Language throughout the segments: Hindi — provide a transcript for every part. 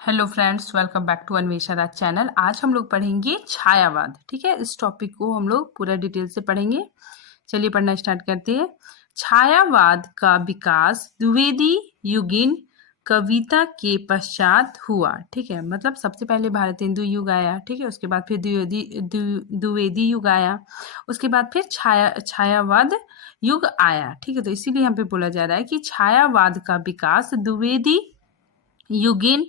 Hello friends, welcome back to Anvesha Raj channel. आज हम लोग पढ़ेंगे छायावाद। ठीक है, इस टॉपिक को हम लोग पूरा डिटेल से पढ़ेंगे। चलिए पढ़ना स्टार्ट करते हैं। छायावाद का विकास द्विवेदी युगीन कविता के पश्चात हुआ। ठीक है, मतलब सबसे पहले भारतेंदु युग आया। ठीक है, उसके बाद फिर द्विवेदी युग आया, उसके बाद फिर छायावाद युग आया। ठीक है, तो इसीलिए यहाँ पे बोला जा रहा है कि छायावाद का विकास द्विवेदी युगीन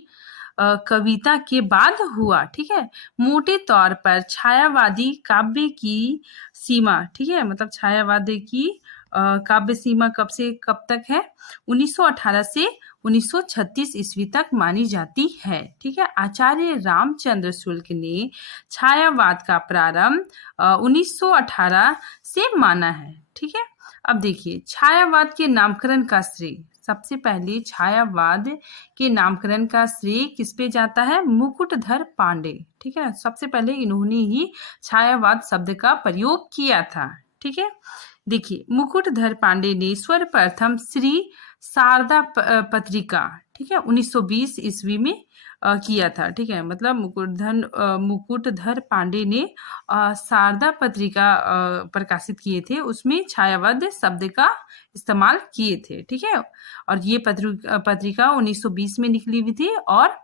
कविता के बाद हुआ। ठीक है, मोटे तौर पर छायावादी काव्य की सीमा, ठीक है, मतलब छायावादी की काव्य सीमा कब से कब तक है? 1918 से 1936 ईस्वी तक मानी जाती है। ठीक है, आचार्य रामचंद्र शुक्ल ने छायावाद का प्रारंभ 1918 से माना है। ठीक है, अब देखिए छायावाद के नामकरण का श्रेय, सबसे पहले छायावाद के नामकरण का श्रेय किस पे जाता है? मुकुटधर पांडे। ठीक है, सबसे पहले इन्होंने ही छायावाद शब्द का प्रयोग किया था। ठीक है, देखिए मुकुटधर पांडे ने सर्वप्रथम श्री शारदा पत्रिका, ठीक है, 1920 ईस्वी में किया था। ठीक है, मतलब मुकुटधर पांडे ने शारदा पत्रिका प्रकाशित किए थे, उसमें छायावाद शब्द का इस्तेमाल किए थे। ठीक है, और ये पत्रिका 1920 में निकली हुई थी और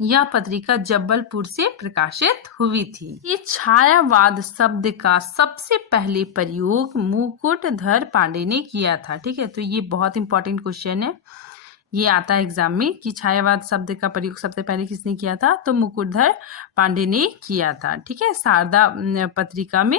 यह पत्रिका जबलपुर से प्रकाशित हुई थी। ये छायावाद शब्द का सबसे पहले प्रयोग मुकुटधर पांडे ने किया था। ठीक है, तो ये बहुत इंपॉर्टेंट क्वेश्चन है, ये आता है एग्जाम में कि छायावाद शब्द का प्रयोग सबसे पहले किसने किया था? तो मुकुटधर पांडे ने किया था। ठीक है, शारदा पत्रिका में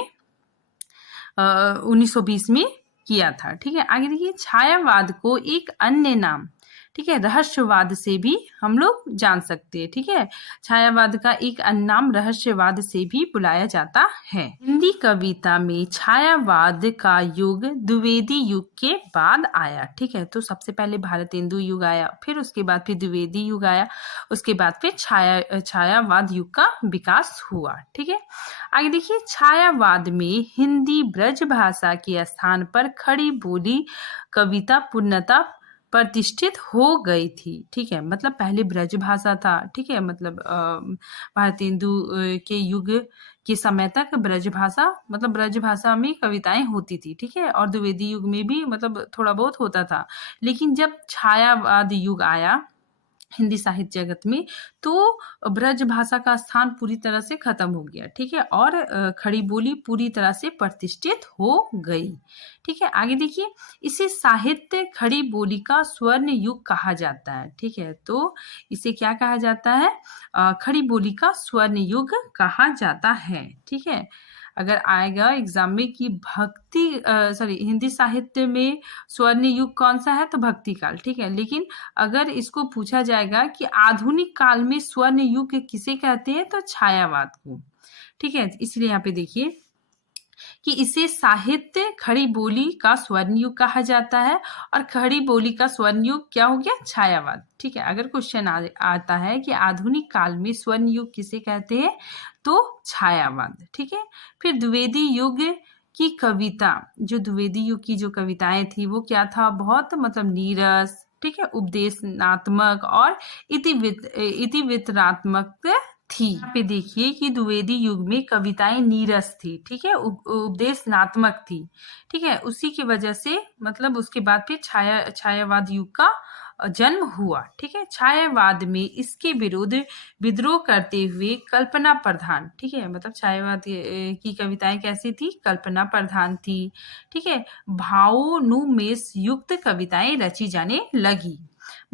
1920 में किया था। ठीक है, आगे देखिए छायावाद को एक अन्य नाम, ठीक है, रहस्यवाद से भी हम लोग जान सकते हैं। ठीक है, छायावाद का एक अन्य नाम रहस्यवाद से भी बुलाया जाता है। हिंदी कविता में छायावाद का युग द्विवेदी युग के बाद आया। ठीक है, तो सबसे पहले भारतेंदु युग आया, फिर उसके बाद फिर द्विवेदी युग आया, उसके बाद फिर छायावाद युग का विकास हुआ। ठीक है, आगे देखिए छायावाद में हिंदी ब्रज भाषा के स्थान पर खड़ी बोली कविता पूर्णतः प्रतिष्ठित हो गई थी। ठीक है, मतलब पहले ब्रज भाषा था। ठीक है, मतलब भारतेंदु के युग के समय तक ब्रज भाषा, मतलब ब्रज भाषा में कविताएं होती थी। ठीक है, और द्विवेदी युग में भी मतलब थोड़ा बहुत होता था, लेकिन जब छायावाद युग आया हिंदी साहित्य जगत में, तो ब्रज भाषा का स्थान पूरी तरह से खत्म हो गया। ठीक है, और खड़ी बोली पूरी तरह से प्रतिष्ठित हो गई। ठीक है, आगे देखिए इसे साहित्य खड़ी बोली का स्वर्ण युग कहा जाता है। ठीक है, तो इसे क्या कहा जाता है? खड़ी बोली का स्वर्ण युग कहा जाता है। ठीक है, अगर आएगा एग्जाम में कि हिंदी साहित्य में स्वर्ण युग कौन सा है, तो भक्ति काल। ठीक है, लेकिन अगर इसको पूछा जाएगा कि आधुनिक काल में स्वर्ण युग किसे कहते हैं, तो छायावाद को। ठीक है, इसलिए यहाँ पे देखिए कि इसे साहित्य खड़ी बोली का स्वर्ण युग कहा जाता है, और खड़ी बोली का स्वर्ण युग क्या हो गया? छायावाद। ठीक है, अगर क्वेश्चन आता है कि आधुनिक काल में स्वर्ण युग किसे कहते हैं, तो छायावाद। ठीक है, फिर द्विवेदी युग की कविता, जो द्विवेदी युग की जो कविताएं थी वो क्या था? बहुत मतलब नीरस, ठीक है, उपदेशनात्मक और इतिवितरात्मक थी। पे देखिए कि द्विवेदी युग में कविताएं नीरस थी। ठीक है, उपदेशनात्मक थी। ठीक है, उसी की वजह से मतलब उसके बाद फिर छायावाद युग का जन्म हुआ। ठीक है, छायावाद में इसके विरुद्ध विद्रोह करते हुए कल्पना प्रधान, ठीक है, मतलब छायावाद की कविताएं कैसी थी? कल्पना प्रधान थी। ठीक है, भावोन्मेष युक्त कविताएं रची जाने लगी।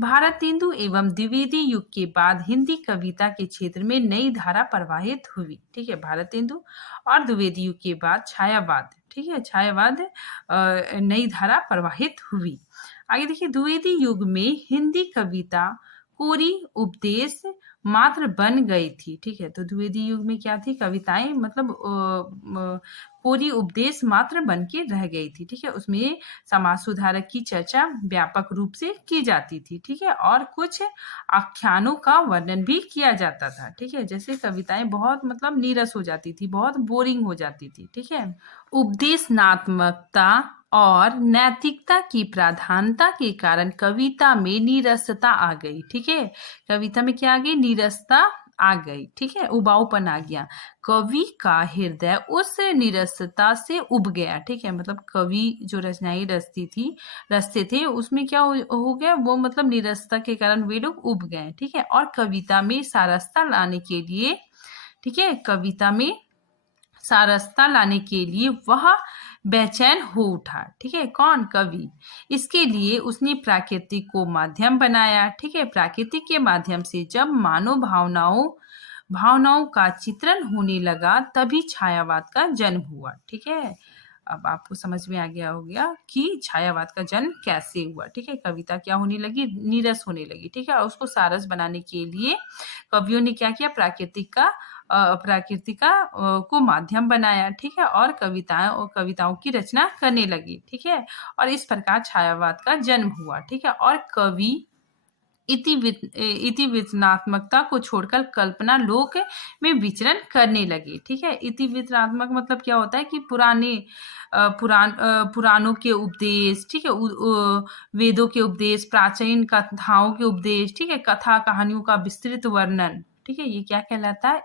भारतेंदु एवं द्विवेदी युग के बाद हिंदी कविता के क्षेत्र में नई धारा प्रवाहित हुई। ठीक है, भारतेंदु और द्विवेदी युग के बाद छायावाद, ठीक है, छायावाद नई धारा प्रवाहित हुई। आगे देखिए द्विवेदी युग में हिंदी कविता कोरी उपदेश मात्र बन गई थी। ठीक है, तो द्विवेदी युग में क्या थी? कविताएं मतलब कोरी उपदेश मात्र बन के रह गई थी। ठीक है, उसमें समाज सुधारक की चर्चा व्यापक रूप से की जाती थी। ठीक है, और कुछ आख्यानों का वर्णन भी किया जाता था। ठीक है, जैसे कविताएं बहुत मतलब नीरस हो जाती थी, बहुत बोरिंग हो जाती थी। ठीक है, उपदेशनात्मकता और नैतिकता की प्रधानता के कारण कविता में नीरसता आ गई। ठीक है, कविता में क्या आ गई? नीरसता आ गई। ठीक है, उबाऊपन आ गया। कवि का हृदय उस नीरसता से उब गया। ठीक है, मतलब कवि जो रचनाएं रचते थे उसमें क्या हो गया? वो मतलब नीरसता के कारण वे लोग उब गए। ठीक है, और कविता में सारसता लाने के लिए, ठीक है, कविता में सारसता लाने के लिए वह बेचैन हो उठा। ठीक है, कौन? कवि। इसके लिए उसने प्राकृतिक को माध्यम बनाया। ठीक है, प्राकृतिक के माध्यम से जब मानव भावनाओं का चित्रण होने लगा तभी छायावाद का जन्म हुआ। ठीक है, अब आपको समझ में आ गया हो गया कि छायावाद का जन्म कैसे हुआ। ठीक है, कविता क्या होने लगी? नीरस होने लगी। ठीक है, और उसको सारस बनाने के लिए कवियों ने क्या किया? प्राकृतिका को माध्यम बनाया। ठीक है, और कविताओं की रचना करने लगी। ठीक है, और इस प्रकार छायावाद का जन्म हुआ। ठीक है, और कवि इतिवितनात्मकता को छोड़कर कल्पना लोक में विचरण करने लगे। ठीक है, इतिवितनात्मक मतलब क्या होता है कि पुराणों के उपदेश, ठीक है, वेदों के उपदेश, प्राचीन कथाओं के उपदेश, ठीक है, कथा कहानियों का विस्तृत वर्णन। ठीक है, ये क्या कहलाता है?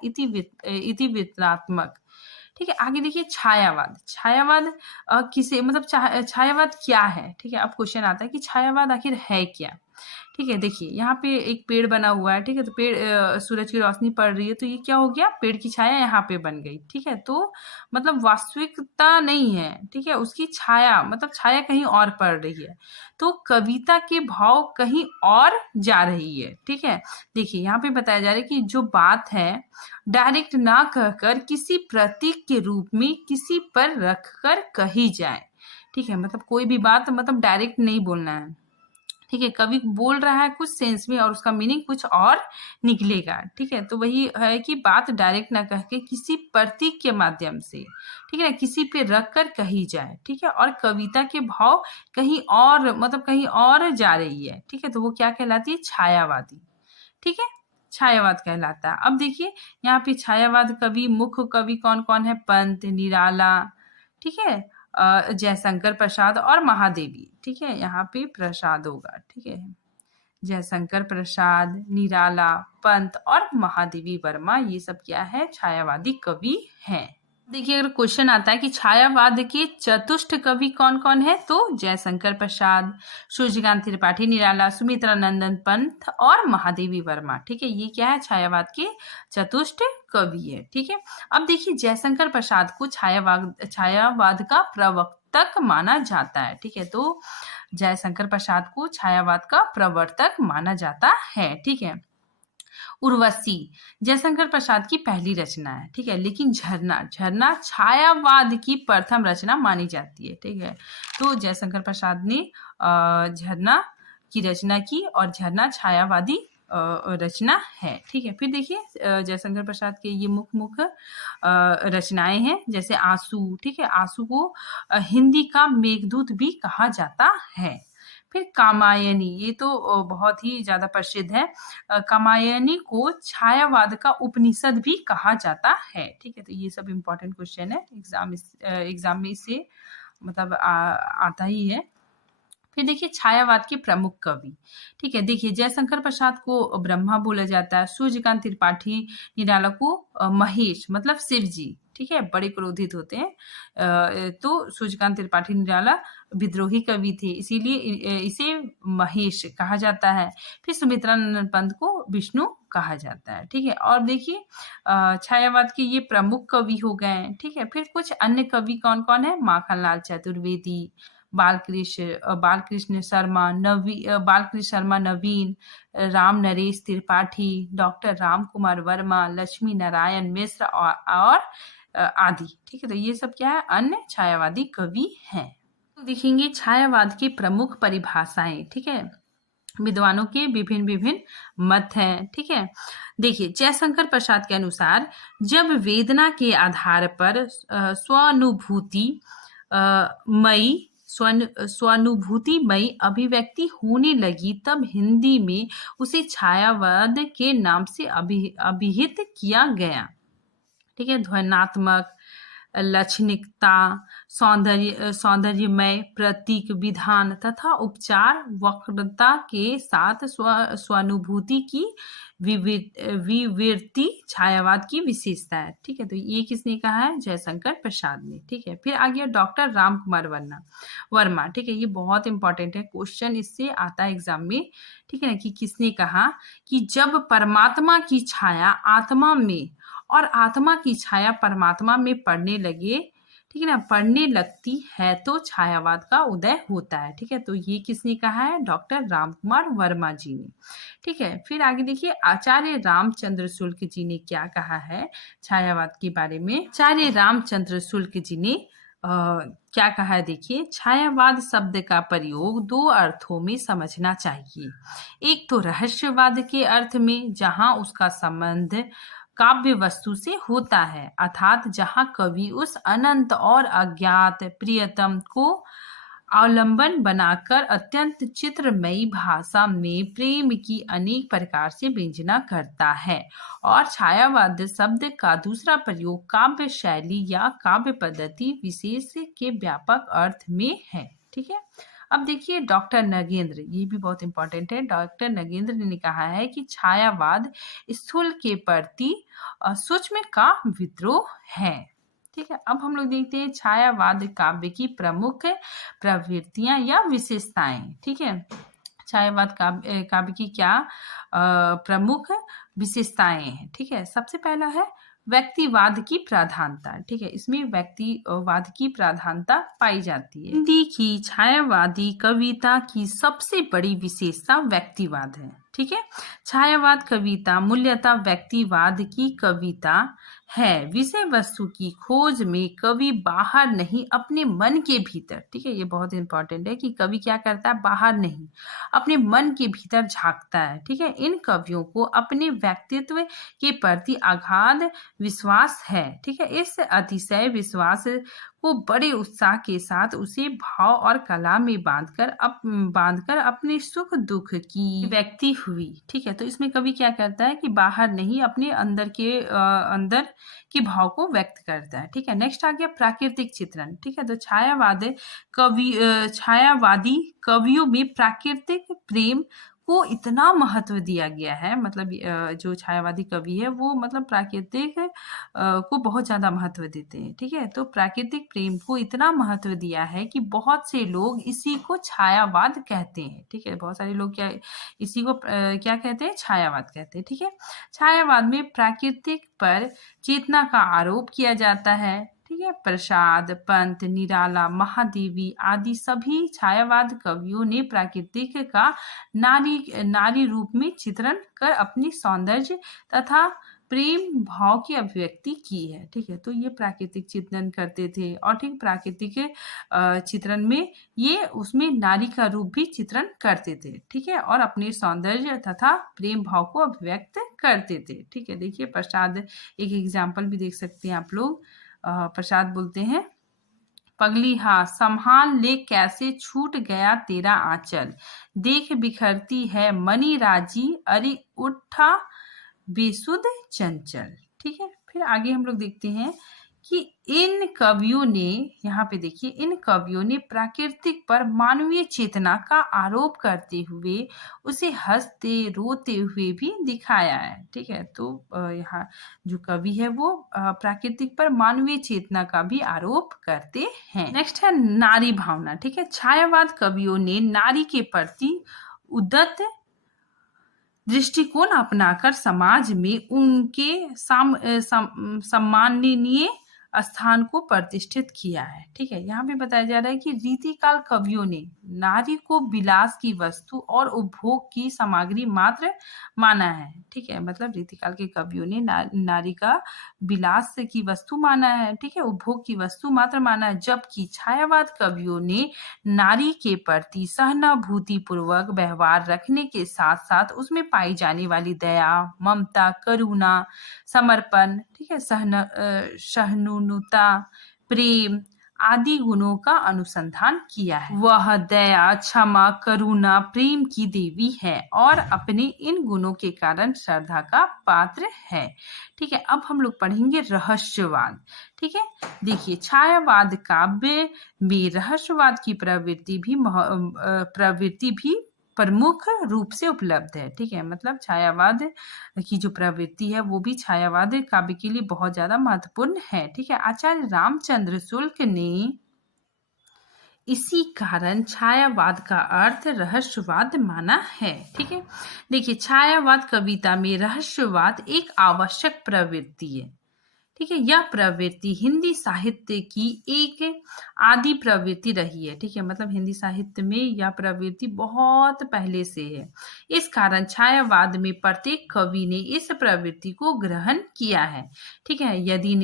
इतिवितनात्मक। ठीक है, आगे देखिए छायावाद किसे मतलब छायावाद क्या है? ठीक है, अब क्वेश्चन आता है कि छायावाद आखिर है क्या? ठीक है, देखिए यहाँ पे एक पेड़ बना हुआ है। ठीक है, तो पेड़ सूरज की रोशनी पड़ रही है तो ये क्या हो गया? पेड़ की छाया यहाँ पे बन गई। ठीक है, तो मतलब वास्तविकता नहीं है। ठीक है, उसकी छाया मतलब छाया कहीं और पड़ रही है, तो कविता के भाव कहीं और जा रही है। ठीक है, देखिए यहाँ पे बताया जा रहा है कि जो बात है डायरेक्ट ना कहकर किसी प्रतीक के रूप में किसी पर रखकर कही जाए। ठीक है, मतलब कोई भी बात मतलब डायरेक्ट नहीं बोलना है। ठीक है, कवि बोल रहा है कुछ सेंस में और उसका मीनिंग कुछ और निकलेगा। ठीक है, तो वही है कि बात डायरेक्ट ना कह के किसी प्रतीक के माध्यम से, ठीक है, किसी पे रख कर कही जाए। ठीक है, और कविता के भाव कहीं और मतलब कहीं और जा रही है। ठीक है, तो वो क्या कहलाती है? छायावादी। ठीक है, छायावाद कहलाता है। अब देखिए यहाँ पे छायावाद कवि, मुख्य कवि कौन कौन है? पंत, निराला, ठीक है, जयशंकर प्रसाद और महादेवी। ठीक है, यहाँ पे प्रसाद होगा। ठीक है, जयशंकर प्रसाद, निराला, पंत और महादेवी वर्मा, ये सब क्या है? छायावादी कवि हैं। देखिए अगर क्वेश्चन आता है कि छायावाद के चतुष्ट कवि कौन कौन है, तो जयशंकर प्रसाद, सूर्यकांत त्रिपाठी, निराला, सुमित्रा नंदन पंत और महादेवी वर्मा। ठीक है, ये क्या है? छायावाद के चतुष्ट कवि है। ठीक है, अब देखिए जयशंकर प्रसाद को छायावाद का प्रवर्तक माना जाता है। ठीक है, तो जयशंकर प्रसाद को छायावाद का प्रवर्तक माना जाता है। ठीक है, उर्वशी जयशंकर प्रसाद की पहली रचना है। ठीक है, लेकिन झरना छायावाद की प्रथम रचना मानी जाती है। ठीक है, तो जयशंकर प्रसाद ने झरना की रचना की और झरना छायावादी रचना है। ठीक है, फिर देखिए जयशंकर प्रसाद के ये मुख्य रचनाएं हैं, जैसे आंसू। ठीक है, आंसू को हिंदी का मेघदूत भी कहा जाता है। फिर कामायनी, ये तो बहुत ही ज्यादा प्रसिद्ध है। कामायनी को छायावाद का उपनिषद भी कहा जाता है। ठीक है, तो ये सब इम्पोर्टेंट क्वेश्चन है, एग्जाम में इससे मतलब आता ही है। फिर देखिए छायावाद के प्रमुख कवि। ठीक है, देखिए जयशंकर प्रसाद को ब्रह्मा बोला जाता है, सूर्यकांत त्रिपाठी निराला को महेश मतलब शिव जी। ठीक है, बड़े क्रोधित होते हैं, तो सूर्यकांत त्रिपाठी निराला विद्रोही कवि थे, इसीलिए इसे महेश कहा जाता है। फिर सुमित्रा नंदन पंत को विष्णु कहा जाता है। ठीक है, और देखिए छायावाद के ये प्रमुख कवि हो गए। ठीक है, फिर कुछ अन्य कवि कौन कौन है? माखनलाल चतुर्वेदी, बालकृष्ण शर्मा नवीन, राम नरेश त्रिपाठी, डॉक्टर राम कुमार वर्मा, लक्ष्मी नारायण मिश्र और आदि। ठीक है, तो ये सब क्या है? अन्य छायावादी कवि हैं। देखेंगे छायावाद की प्रमुख परिभाषाएं। ठीक है, विद्वानों के विभिन्न मत हैं। ठीक है, देखिए जयशंकर प्रसाद के अनुसार जब वेदना के आधार पर स्वानुभूतिमयी अभिव्यक्ति होने लगी तब हिंदी में उसे छायावाद के नाम से अभिहित किया गया। ठीक है, ध्वन्यात्मक लाक्षणिकता, सौंदर्यमय प्रतीक विधान तथा उपचार वक्रता के साथ स्वानुभूति की विवृत्ति छायावाद की विशेषता है। ठीक है, तो ये किसने कहा है? जयशंकर प्रसाद ने। ठीक है, फिर आ गया डॉक्टर राम कुमार वर्मा। ठीक है, ये बहुत इंपॉर्टेंट है, क्वेश्चन इससे आता है एग्जाम में। ठीक है ना, कि किसने कहा कि जब परमात्मा की छाया आत्मा में और आत्मा की छाया परमात्मा में पड़ने लगे, ठीक है ना, पड़ने लगती है तो छायावाद का उदय होता है। ठीक है, तो ये किसने कहा है? डॉक्टर रामकुमार वर्मा जी ने। ठीक है, फिर आगे देखिए आचार्य रामचंद्र शुक्ल जी ने क्या कहा है छायावाद के बारे में। आचार्य रामचंद्र शुक्ल जी ने क्या कहा है देखिए, छायावाद शब्द का प्रयोग दो अर्थों में समझना चाहिए। एक तो रहस्यवाद के अर्थ में, जहां उसका संबंध काव्य वस्तु से होता है, अर्थात जहां कवि उस अनंत और अज्ञात प्रियतम को अवलंबन बनाकर अत्यंत चित्रमयी भाषा में प्रेम की अनेक प्रकार से व्यंजना करता है। और छायावाद शब्द का दूसरा प्रयोग काव्य शैली या काव्य पद्धति विशेष के व्यापक अर्थ में है। ठीक है, अब देखिए डॉक्टर नगेंद्र, ये भी बहुत इंपॉर्टेंट है। डॉक्टर नगेंद्र ने कहा है कि छायावाद स्थूल के प्रति सूक्ष्म का विद्रोह है। ठीक है, अब हम लोग देखते हैं छायावाद काव्य की प्रमुख प्रवृत्तियां या विशेषताएं। ठीक है, छायावाद काव्य की क्या प्रमुख विशेषताएं हैं। ठीक है, सबसे पहला है व्यक्तिवाद की प्राधान्यता। ठीक है, इसमें व्यक्तिवाद की प्राधान्यता पाई जाती है। हिंदी की छायावादी कविता की सबसे बड़ी विशेषता व्यक्तिवाद है। ठीक है, छायावाद कविता मूल्यतः व्यक्तिवाद की कविता है। विषय वस्तु की खोज में कवि बाहर नहीं, अपने मन के भीतर, ठीक है, ये बहुत इंपॉर्टेंट है कि कवि क्या करता है? बाहर नहीं, अपने मन के भीतर झांकता है। ठीक है, इन कवियों को अपने व्यक्तित्व के प्रति अगाध विश्वास है। ठीक है, इस अतिशय विश्वास को बड़े उत्साह के साथ उसे भाव और कला में बांधकर अपने सुख दुख की व्यक्ति हुई। ठीक है, तो इसमें कवि क्या करता है कि बाहर नहीं, अपने अंदर के भाव को व्यक्त करता है। ठीक है, नेक्स्ट आ गया प्राकृतिक चित्रण। ठीक है, तो छायावादी कवियों में प्राकृतिक प्रेम को इतना महत्व दिया गया है, मतलब जो छायावादी कवि है वो मतलब प्राकृतिक को बहुत ज्यादा महत्व देते हैं। ठीक है, तो प्राकृतिक प्रेम को इतना महत्व दिया है कि बहुत से लोग इसी को छायावाद कहते हैं। ठीक है, बहुत सारे लोग इसी को क्या कहते हैं? छायावाद कहते हैं। ठीक है, छायावाद में प्राकृतिक पर चेतना का आरोप किया जाता है। ठीक है, प्रसाद, पंत, निराला, महादेवी आदि सभी छायावाद कवियों ने प्राकृतिक का नारी रूप में चित्रण कर अपनी सौंदर्य तथा प्रेम भाव की अभिव्यक्ति की है। ठीक है, तो ये प्राकृतिक चित्रण करते थे। और ठीक प्राकृतिक चित्रण में ये उसमें नारी का रूप भी चित्रण करते थे। ठीक है, और अपने सौंदर्य तथा प्रेम भाव को अभिव्यक्त करते थे। ठीक है, देखिए प्रसाद, एक एग्जाम्पल भी देख सकते हैं आप लोग। प्रसाद बोलते हैं, पगली हाँ संभाल ले कैसे छूट गया तेरा आंचल, देख बिखरती है मणि राजी, अरे उठा बेसुध चंचल। ठीक है, फिर आगे हम लोग देखते हैं कि इन कवियों ने, यहाँ पे देखिए, इन कवियों ने प्राकृतिक पर मानवीय चेतना का आरोप करते हुए उसे हंसते रोते हुए भी दिखाया है। ठीक है, तो यहाँ जो कवि है वो प्राकृतिक पर मानवीय चेतना का भी आरोप करते हैं। नेक्स्ट है नारी भावना। ठीक है, छायावाद कवियों ने नारी के प्रति उदात्त दृष्टिकोण अपनाकर समाज में उनके सम्माननीय स्थान को प्रतिष्ठित किया है। ठीक है, यहाँ पे बताया जा रहा है कि रीतिकाल कवियों ने नारी को विलास की वस्तु और उपभोग की सामग्री मात्र माना है। ठीक है, मतलब रीतिकाल के कवियों ने नारी का विलास की वस्तु माना है। ठीक है, उपभोग की वस्तु मात्र माना है, जबकि छायावाद कवियों ने नारी के प्रति सहानुभूति पूर्वक व्यवहार रखने के साथ साथ उसमें पाई जाने वाली दया, ममता, करुणा, समर्पण, ठीक है, सहिष्णुता, प्रेम आदि गुणों का अनुसंधान किया है। वह दया, क्षमा, करुणा, प्रेम की देवी है और अपने इन गुणों के कारण श्रद्धा का पात्र है। ठीक है, अब हम लोग पढ़ेंगे रहस्यवाद। ठीक है, देखिए छायावाद काव्य में रहस्यवाद की प्रवृत्ति भी प्रमुख रूप से उपलब्ध है। ठीक है, मतलब छायावाद की जो प्रवृत्ति है वो भी छायावाद काव्य के लिए बहुत ज्यादा महत्वपूर्ण है। ठीक है, आचार्य रामचंद्र शुक्ल ने इसी कारण छायावाद का अर्थ रहस्यवाद माना है। ठीक है, देखिए छायावाद कविता में रहस्यवाद एक आवश्यक प्रवृत्ति है। ठीक है, यह प्रवृत्ति हिंदी साहित्य की एक आदि प्रवृत्ति रही है। ठीक है, मतलब हिंदी साहित्य में यह प्रवृत्ति बहुत पहले से है। इस कारण छायावाद में प्रत्येक कवि ने इस प्रवृत्ति को ग्रहण किया है। ठीक है, यदि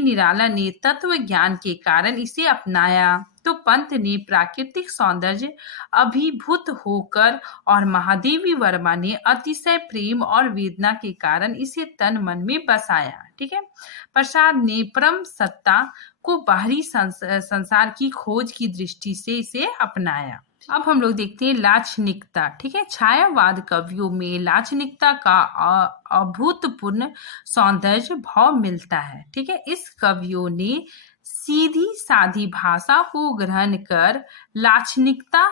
निराला ने तत्व ज्ञान के कारण इसे अपनाया तो पंत ने प्राकृतिक सौंदर्य अभिभूत होकर और महादेवी वर्मा ने अतिशय प्रेम और वेदना के कारण इसे तन मन में बसाया। ठीक है, प्रसाद ने परम सत्ता को बाहरी संसार की खोज की दृष्टि से इसे अपनाया। अब हम लोग देखते हैं लाक्षणिकता। ठीक है, छायावाद कवियों में लाक्षणिकता का अभूतपूर्व सौंदर्य भाव मिलता है। ठीक है, इस कवियों ने सीधी सादी भाषा को ग्रहण कर लाक्षणिकता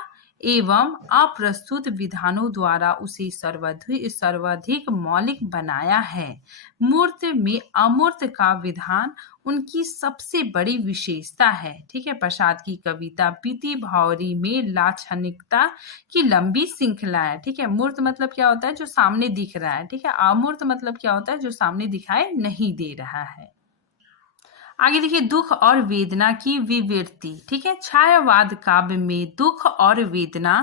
एवं अप्रस्तुत विधानों द्वारा उसे सर्वाधिक मौलिक बनाया है। मूर्त में अमूर्त का विधान उनकी सबसे बड़ी विशेषता है। ठीक है, प्रसाद की कविता पीति भावरी में लाक्षणिकता की लंबी श्रृंखला है। ठीक है, मूर्त मतलब क्या होता है, जो सामने दिख रहा है। ठीक है, अमूर्त मतलब क्या होता है, जो सामने दिखाई नहीं दे रहा है। आगे देखिए दुख और वेदना की विवृत्ति। ठीक है, छायावाद काव्य में दुख और वेदना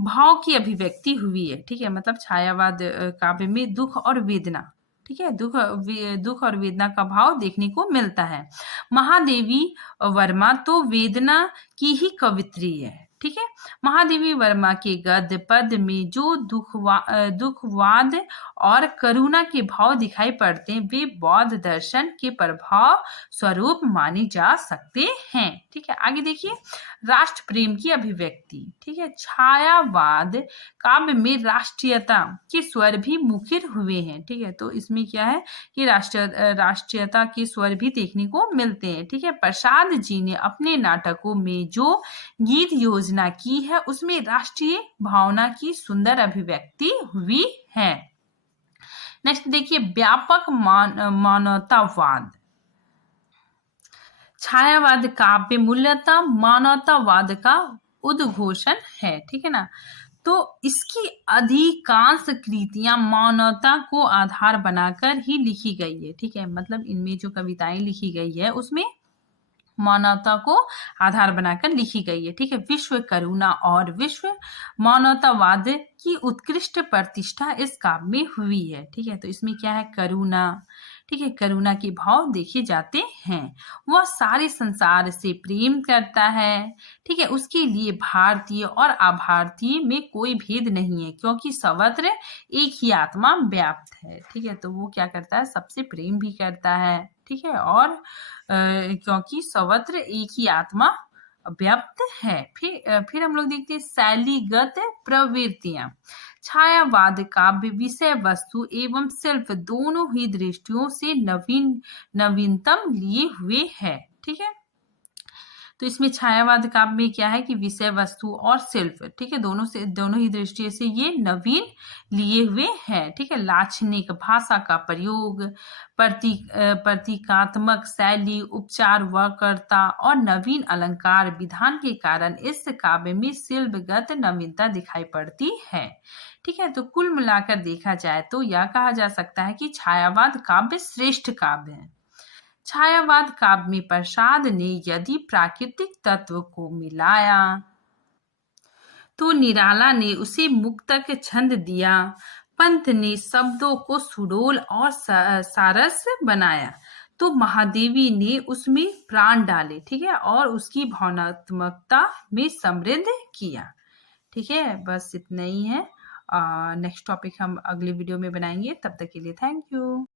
भाव की अभिव्यक्ति हुई है। ठीक है, मतलब छायावाद काव्य में दुख और वेदना, ठीक है, दुख और वेदना का भाव देखने को मिलता है। महादेवी वर्मा तो वेदना की ही कवित्री है। ठीक है, महादेवी वर्मा के गद्य पद में जो दुखवाद और करुणा के भाव दिखाई पड़ते हैं वे बौद्ध दर्शन के प्रभाव स्वरूप माने जा सकते हैं। ठीक है, आगे देखिए राष्ट्र प्रेम की अभिव्यक्ति। ठीक है, छायावाद काव्य में राष्ट्रीयता के स्वर भी मुखर हुए हैं। ठीक है, तो इसमें क्या है कि राष्ट्रीयता के स्वर भी देखने को मिलते हैं। ठीक है, प्रसाद जी ने अपने नाटकों में जो गीत योजना की है उसमें राष्ट्रीय भावना की सुंदर अभिव्यक्ति हुई है। नेक्स्ट देखिए व्यापक मानवतावाद। छायावाद काव्य मूलतः मानवतावाद का उद्घोषण है। ठीक है ना, तो इसकी अधिकांश कृतियां मानवता को आधार बनाकर ही लिखी गई है। ठीक है, मतलब इनमें जो कविताएं लिखी गई है उसमें मानवता को आधार बनाकर लिखी गई है। ठीक है, विश्व करुणा और विश्व मानवतावाद की उत्कृष्ट प्रतिष्ठा इस काव्य में हुई है। ठीक है, तो इसमें क्या है, करुणा। ठीक है, करुणा के भाव देखे जाते हैं। वह सारे संसार से प्रेम करता है। ठीक है, उसके लिए भारतीय और अभारतीय में कोई भेद नहीं है क्योंकि सर्वत्र एक ही आत्मा व्याप्त है। ठीक है, तो वो क्या करता है, सबसे प्रेम भी करता है। ठीक है, और क्योंकि सर्वत्र एक ही आत्मा व्याप्त है। फिर हम लोग देखते हैं शैलीगत प्रवृत्तियां। छायावाद काव्य विषय वस्तु एवं शिल्प दोनों ही दृष्टियों से नवीनतम लिए हुए है। ठीक है, तो इसमें छायावाद काव्य में क्या है कि विषय वस्तु और शिल्प, ठीक है, दोनों ही दृष्टि से ये नवीन लिए हुए हैं। ठीक है, लाक्षणिक भाषा का प्रयोग, प्रतीकात्मक शैली, उपचार वक्रता और नवीन अलंकार विधान के कारण इस काव्य में शिल्पगत नवीनता दिखाई पड़ती है। ठीक है, तो कुल मिलाकर देखा जाए तो यह कहा जा सकता है कि छायावाद काव्य श्रेष्ठ काव्य है। छायावाद काव्य में प्रसाद ने यदि प्राकृतिक तत्व को मिलाया तो निराला ने उसे मुक्तक छंद दिया, पंत ने शब्दों को सुडोल और सारस बनाया तो महादेवी ने उसमें प्राण डाले। ठीक है, और उसकी भावनात्मकता में समृद्ध किया। ठीक है, बस इतना ही है। नेक्स्ट टॉपिक हम अगले वीडियो में बनाएंगे। तब तक के लिए थैंक यू।